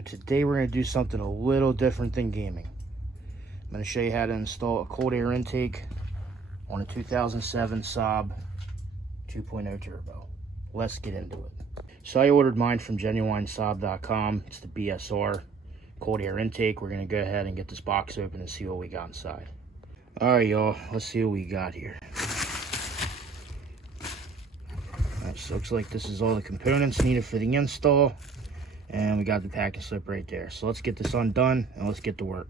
So today we're going to do something a little different than gaming. I'm going to show you how to install a cold air intake on a 2007 Saab 2.0 turbo. Let's get into it. So I ordered mine from genuinesaab.com. It's the BSR cold air intake. We're going to go ahead and get this box open and see what we got inside. Alright y'all, let's see what we got here. Alright, so looks like this is all the components needed for the install. And we got the packing slip right there. So let's get this undone and let's get to work.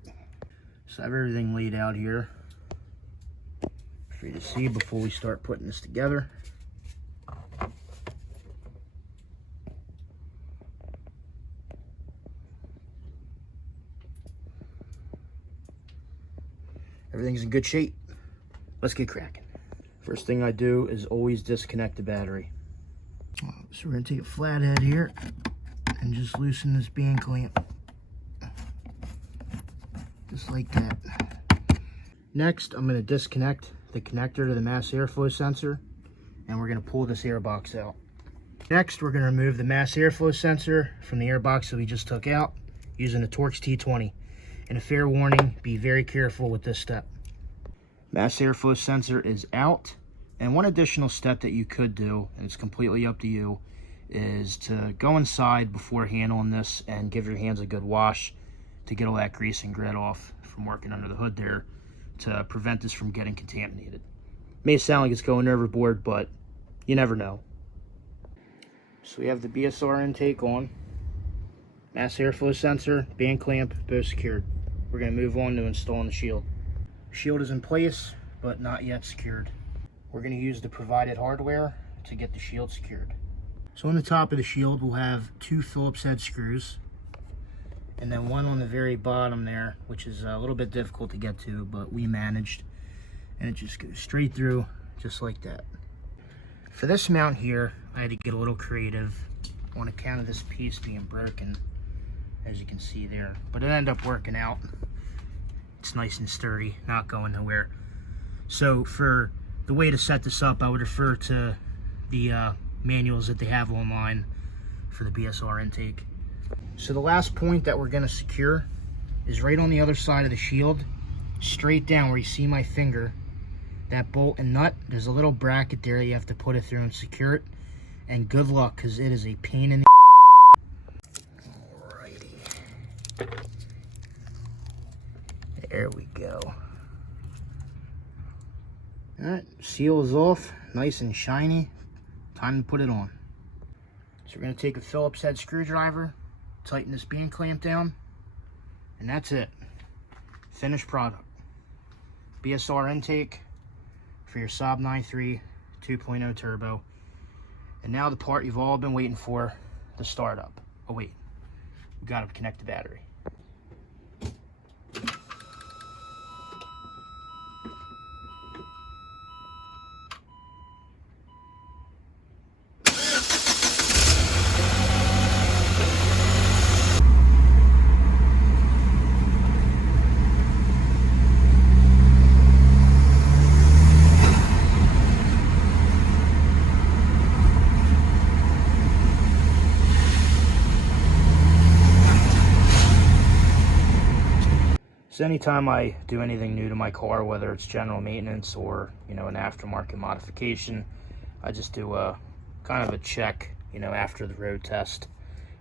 So I have everything laid out here for you to see before we start putting this together. Everything's in good shape. Let's get cracking. First thing I do is always disconnect the battery. So we're gonna take a flathead here and just loosen this band clamp. Just like that. Next, I'm gonna disconnect the connector to the mass airflow sensor, and we're gonna pull this air box out. Next, we're gonna remove the mass airflow sensor from the air box that we just took out using a Torx T20. And a fair warning, be very careful with this step. Mass airflow sensor is out. And one additional step that you could do, and it's completely up to you, is to go inside before handling this and give your hands a good wash to get all that grease and grit off from working under the hood there to prevent this from getting contaminated. May sound like it's going overboard, but you never know. So we have the BSR intake on, mass airflow sensor, band clamp, both secured. We're going to move on to installing the shield. Shield is in place, but not yet secured. We're going to use the provided hardware to get the shield secured. So on the top of the shield, we'll have 2 Phillips head screws, and then one on the very bottom there, which is a little bit difficult to get to, but we managed. And it just goes straight through, just like that. For this mount here, I had to get a little creative on account of this piece being broken, as you can see there. But it ended up working out. It's nice and sturdy, not going nowhere. So for the way to set this up, I would refer to the manuals that they have online for the BSR intake. So the last point that we're going to secure is right on the other side of the shield, straight down where you see my finger. That bolt and nut, there's a little bracket there you have to put it through and secure it. And good luck, because it is a pain in the Alrighty. There we go. Alright, seal is off, nice and shiny. Time to put it on. So we're going to take a Phillips head screwdriver, tighten this band clamp down, and that's it. Finished product. BSR intake for your Saab 9.3 2.0 turbo. And now the part you've all been waiting for, the startup. Oh wait, we got to connect the battery. So anytime I do anything new to my car, whether it's general maintenance or, an aftermarket modification, I just do a kind of a check, after the road test.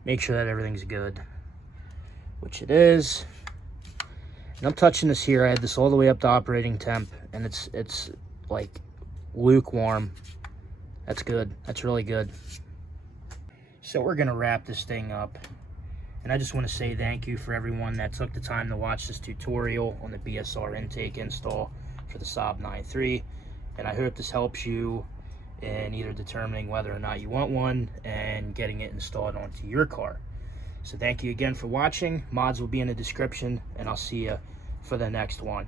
Make sure that everything's good, which it is. And I'm touching this here. I had this all the way up to operating temp, and it's like lukewarm. That's good. That's really good. So we're gonna wrap this thing up. And I just want to say thank you for everyone that took the time to watch this tutorial on the BSR intake install for the Saab 9.3. And I hope this helps you in either determining whether or not you want one and getting it installed onto your car. So thank you again for watching. Mods will be in the description, and I'll see you for the next one.